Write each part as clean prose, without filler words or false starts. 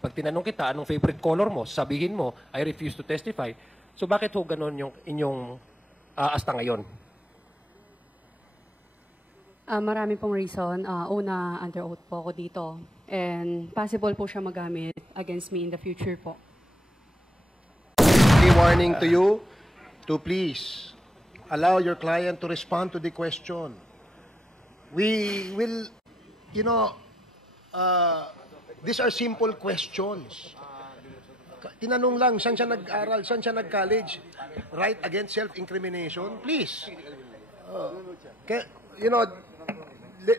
Pag tinanong kita, anong favorite color mo, sabihin mo, I refuse to testify. So bakit ho ganun yung inyong asta ngayon? Marami pong reason. Una, under oath po ako dito. And possible po siya magamit against me in the future po. A warning to you to please allow your client to respond to the question. We will, these are simple questions. Tinanong lang, saan siya nag-aral, saan siya nag-college, right against self-incrimination? Please.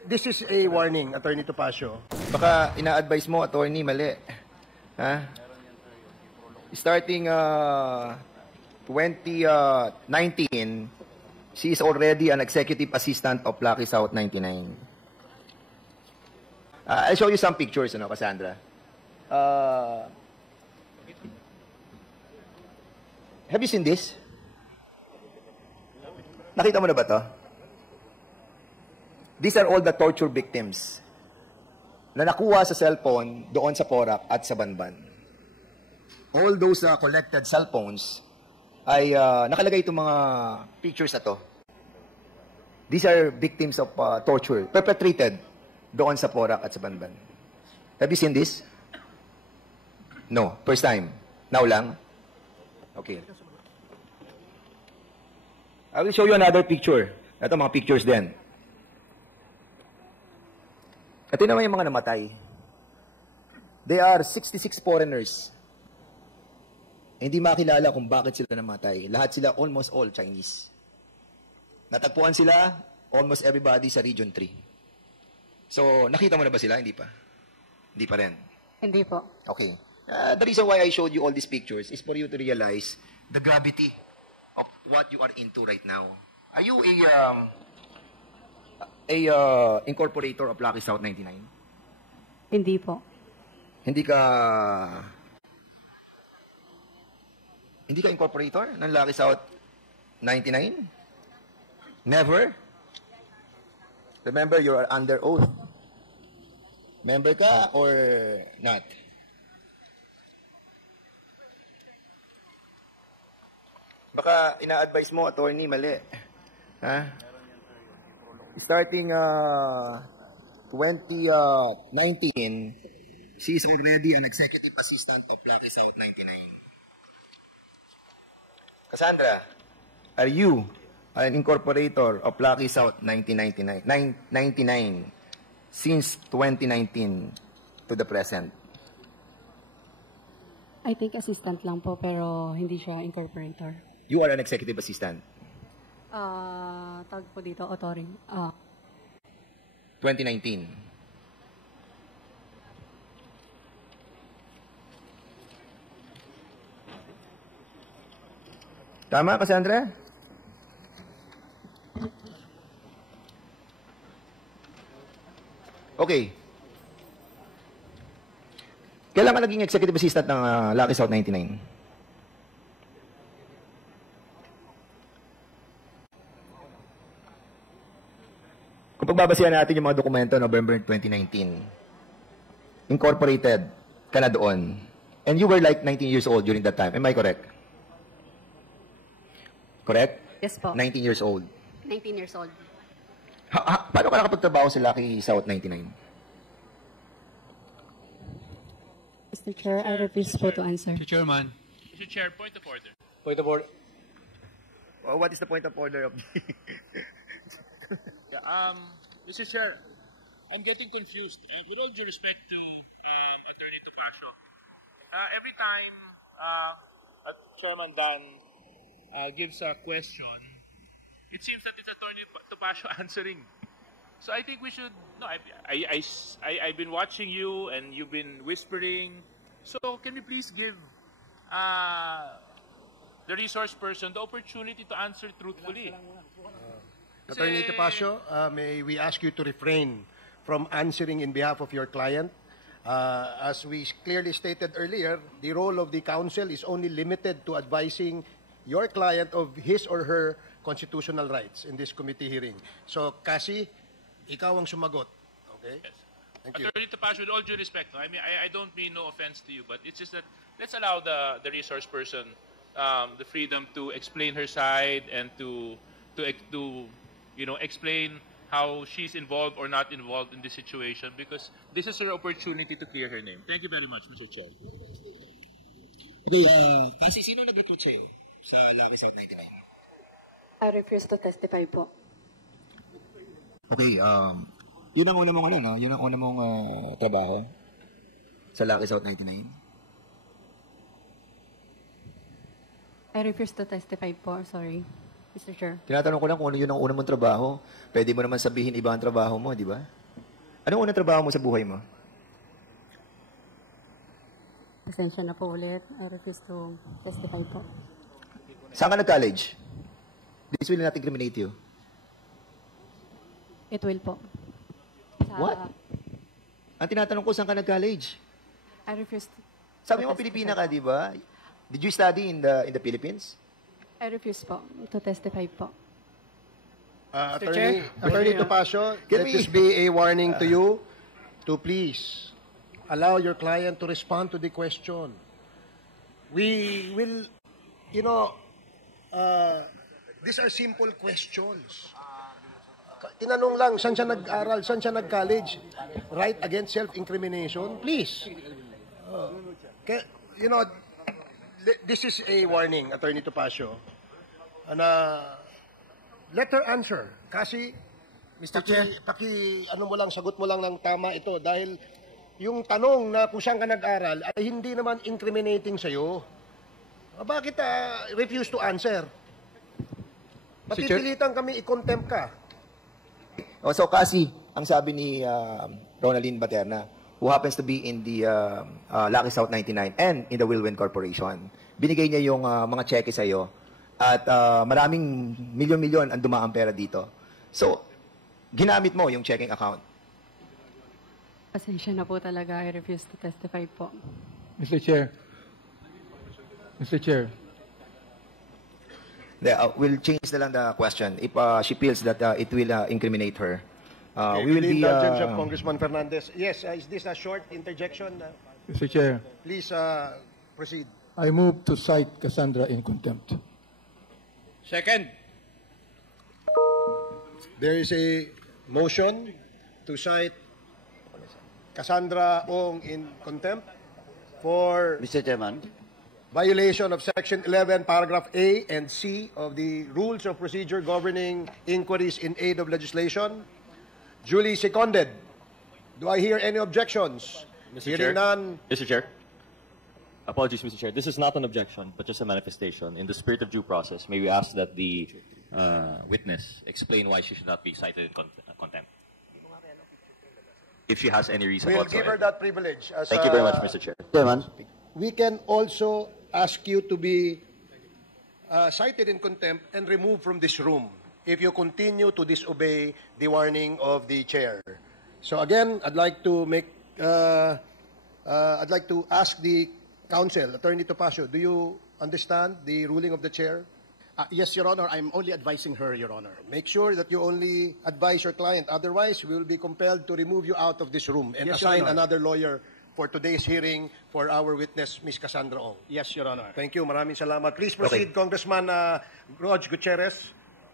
This is a warning, Attorney Topacio. Baka ina-advise mo, attorney, mali. Ha? Starting 2019, she is already an executive assistant of Lucky South 99. I'll show you some pictures, Cassandra. Have you seen this? Nakita mo na ba to? These are all the torture victims na nakuha sa cellphone doon sa Porac at sa Banban. All those collected cell phones ay nakalagay itong mga pictures na to. These are victims of torture perpetrated doon sa Porac at sa Banban. Have you seen this? No. First time? Now lang? Okay. I will show you another picture. Ito mga pictures din. Ito naman yung mga namatay. They are 66 foreigners. Hindi makilala kung bakit sila namatay. Lahat sila, almost all Chinese. Natagpuan sila, almost everybody sa Region 3. So, nakita mo na ba sila? Hindi pa? Hindi pa rin? Hindi po. Okay. The reason why I showed you all these pictures is for you to realize the gravity of what you are into right now. Are you a incorporator of Lucky South 99? Hindi po. Hindi ka incorporator ng Lucky South 99? Never? Remember, you are under oath. Member ka or not? Baka ina-advise mo, attorney, mali. Ha? Starting 2019, she is already an executive assistant of Lucky South 99. Cassandra, are you an incorporator of Lucky South 99 since 2019 to the present? I think assistant lang po, pero hindi siya incorporator. You are an executive assistant. Tag po dito, authority. 2019. Tama, Cassandra? Okay. Kailan ka naging executive assistant ng Lucky South 99? Kung pagbabasihan natin yung mga dokumento, November 2019, incorporated ka na doon. And you were like 19 years old during that time. Am I correct? Correct? Yes po. 19 years old. 19 years old. Paano ka nakapagtrabaho sa Lucky South 99? Mr. Chair, I refuse po to answer. Mr. Chairman. Mr. Chair, point of order. Point of order. What is the point of order of the... Mr. Chair, I'm getting confused. With all due respect to Attorney Topacio, every time Chairman Dan gives a question, it seems that it's Attorney Topacio answering. So I think we should. No, I've been watching you and you've been whispering. So can we please give the resource person the opportunity to answer truthfully? Attorney Topacio, may we ask you to refrain from answering in behalf of your client? As we clearly stated earlier, the role of the counsel is only limited to advising your client of his or her constitutional rights in this committee hearing. So, Cassie, ikaw ang sumagot. Okay? Yes. Thank you. Attorney Tapasio, with all due respect, I mean, I don't mean no offense to you, but it's just that let's allow the resource person the freedom to explain her side and to explain how she's involved or not involved in this situation, because this is her opportunity to clear her name. Thank you very much, Mr. Chair. Okay, kasi sino nag-recruit sa'yo sa Lucky South 99? I refuse to testify po. Okay, yun ang una mong no? Yun ang una mong trabaho sa Lucky South 99? I refuse to testify po. Sorry, Mr. Chair. Tinatanong ko lang kung ano yun ang una mong trabaho. Pwede mo naman sabihin iba ang trabaho mo, di ba? Anong unang trabaho mo sa buhay mo? Pasensya na po ulit. I refuse to testify po. Saan ka nag-college? This will not incriminate you. It will po. What? Ang tinatanong ko, saan ka nag-college? I refuse to... Sabi mo, Pilipina ka, di ba? Did you study in the Philippines? I refuse po to testify po. Attorney Topacio, Can let we- this be a warning to you to please allow your client to respond to the question. We will, these are simple questions. Tinanong lang, saan siya nag-aral, saan siya nag-college? Right against self-incrimination? Please. This is a warning, Attorney Topacio. Let her answer. Kasi, Mr. Chair, sagot mo lang ng tama ito dahil yung tanong na kung saan ka nag-aral ay hindi naman incriminating sa'yo. Bakit refuse to answer? Papipilitan kami i-contempt ka. Oh, so kasi, ang sabi ni Ronaldine Baterna, who happens to be in the Lucky South 99 and in the Wilwin Corporation, binigay niya yung mga cheque sa'yo at maraming milyon-milyon ang dumaang pera dito. So, ginamit mo yung checking account. Pasensya na po talaga. I refuse to testify po. Mr. Chair. Mr. Chair. We'll change na lang the question. If she feels that it will incriminate her, we will With the be... indulgence of Congressman Fernandez. Yes, is this a short interjection? Mr. Chair, Please proceed. I move to cite Cassandra in contempt. Second. There is a motion to cite Cassandra Ong in contempt for Mr. Chairman, violation of Section 11, Paragraph A and C of the Rules of Procedure governing inquiries in aid of legislation. Duly seconded. Do I hear any objections? Mr. Hearing Chair. none. Mr. Chair. Apologies, Mr. Chair. This is not an objection, but just a manifestation. In the spirit of due process, may we ask that the witness explain why she should not be cited in contempt? If she has any reason We'll give her whatsoever. that privilege. As, Thank you very much, Mr. Chair. Chairman, We can also ask you to be cited in contempt and removed from this room if you continue to disobey the warning of the chair. So again, I'd like to ask the counsel, Attorney Topacio, do you understand the ruling of the chair? Yes, Your Honor. I'm only advising her, Your Honor. Make sure that you only advise your client. Otherwise, we will be compelled to remove you out of this room and Yes, Your assign Honor. another lawyer for today's hearing for our witness, Ms. Cassandra Ong. Yes, Your Honor. Thank you. Maraming salamat. Please proceed, Congressman Rog Gutierrez.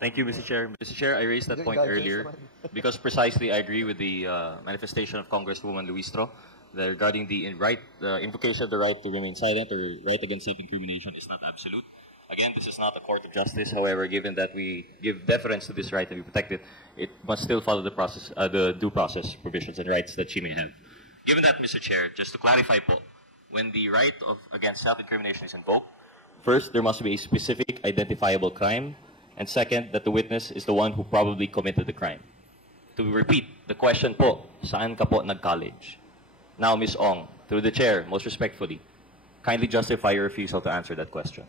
Thank you, Mr. Chair. Mr. Chair, I raised that point earlier because precisely I agree with the manifestation of Congresswoman Luistro that regarding the invocation of the right to remain silent or right against self-incrimination is not absolute. Again, this is not a court of justice. However, given that we give deference to this right and we protect it, it must still follow the process, the due process provisions and rights that she may have. Given that, Mr. Chair, just to clarify po, when the right against self-incrimination is invoked, first, there must be a specific identifiable crime, and second, that the witness is the one who probably committed the crime. To repeat, the question po, saan ka po nag-college? Now, Ms. Ong, through the chair, most respectfully, kindly justify your refusal to answer that question.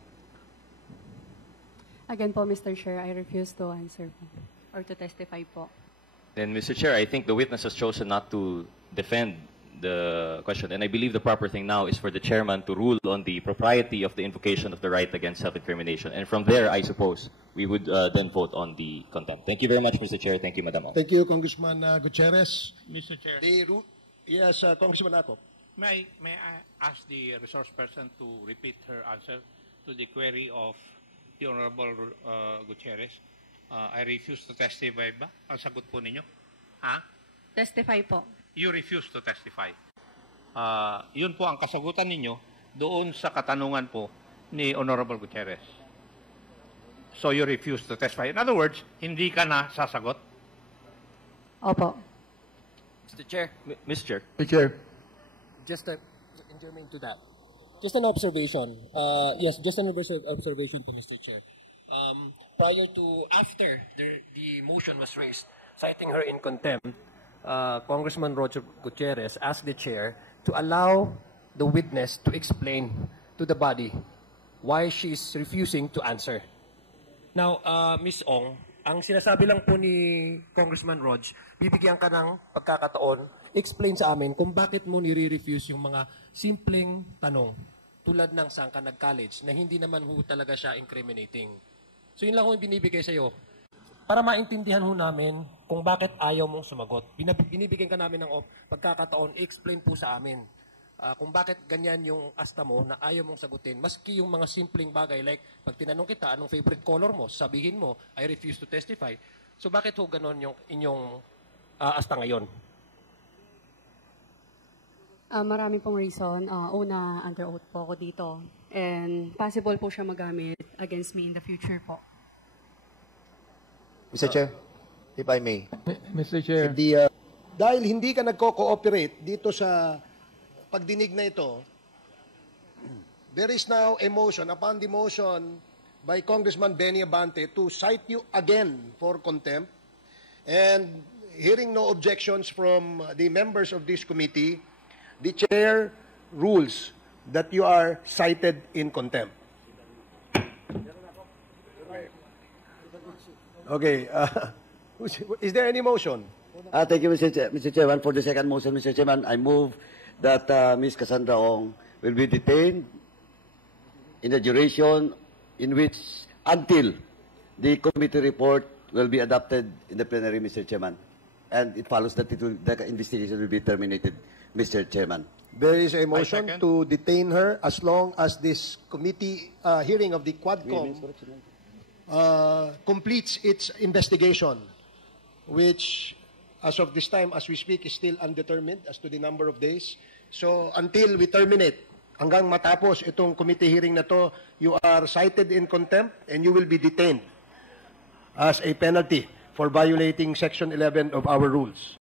Again po, Mr. Chair, I refuse to answer po or to testify po. Then, Mr. Chair, I think the witness has chosen not to defend the question, and I believe the proper thing now is for the chairman to rule on the propriety of the invocation of the right against self-incrimination. And from there, I suppose, we would then vote on the contempt. Thank you very much, Mr. Chair. Thank you, Madam Ong. Thank you, Congressman Gutierrez. Mr. Chair. Yes, Congressman Akop. May I ask the resource person to repeat her answer to the query of the Honorable Gutierrez? I refuse to testify ba? Ang sagot po ninyo? Ha? Testify po. You refuse to testify. Yun po ang kasagutan ninyo doon sa katanungan po ni Honorable Gutierrez. So you refuse to testify. In other words, hindi ka na sasagot? Opo. Mr. Chair, Mr. Chair. Mr. Chair. just in germane to that, just an observation. Yes, just an observation po, Mr. Chair. After the motion was raised, citing her in contempt, Congressman Roger Gutierrez asked the chair to allow the witness to explain to the body why she's refusing to answer. Now, Ms. Ong, ang sinasabi lang po ni Congressman Rog, bibigyan ka ng pagkakataon, explain sa amin kung bakit mo nire-refuse yung mga simpleng tanong tulad ng saan ka nag-college na hindi naman ho talaga siya incriminating. So yun lang ho yung binibigay sa'yo. Para maintindihan ho namin kung bakit ayaw mong sumagot. Binibigyan ka namin ng pagkakataon, explain po sa amin kung bakit ganyan yung asta mo na ayaw mong sagutin. Maski yung mga simpleng bagay, like pag tinanong kita, anong favorite color mo, sabihin mo, I refuse to testify. So bakit ho ganon yung inyong asta ngayon? Marami pong reason. Una, under oath po ako dito. And possible po siya magamit against me in the future po. Mr. Chair, if I may. Mr. Chair. Dahil hindi ka nagko-cooperate dito sa pagdinig na ito, there is now a motion, upon the motion by Congressman Benny Abante to cite you again for contempt. And hearing no objections from the members of this committee, the chair rules that you are cited in contempt. Okay. Is there any motion? Thank you, Mr. Chairman. For the second motion, Mr. Chairman, I move that Ms. Cassandra Ong will be detained in the duration in which until the committee report will be adopted in the plenary, Mr. Chairman. And it follows that the investigation will be terminated, Mr. Chairman. There is a motion to detain her as long as this committee hearing of the Quadcom completes its investigation, which as of this time, as we speak, is still undetermined as to the number of days. So until we terminate, hanggang matapos itong committee hearing na to, you are cited in contempt and you will be detained as a penalty for violating Section 11 of our rules.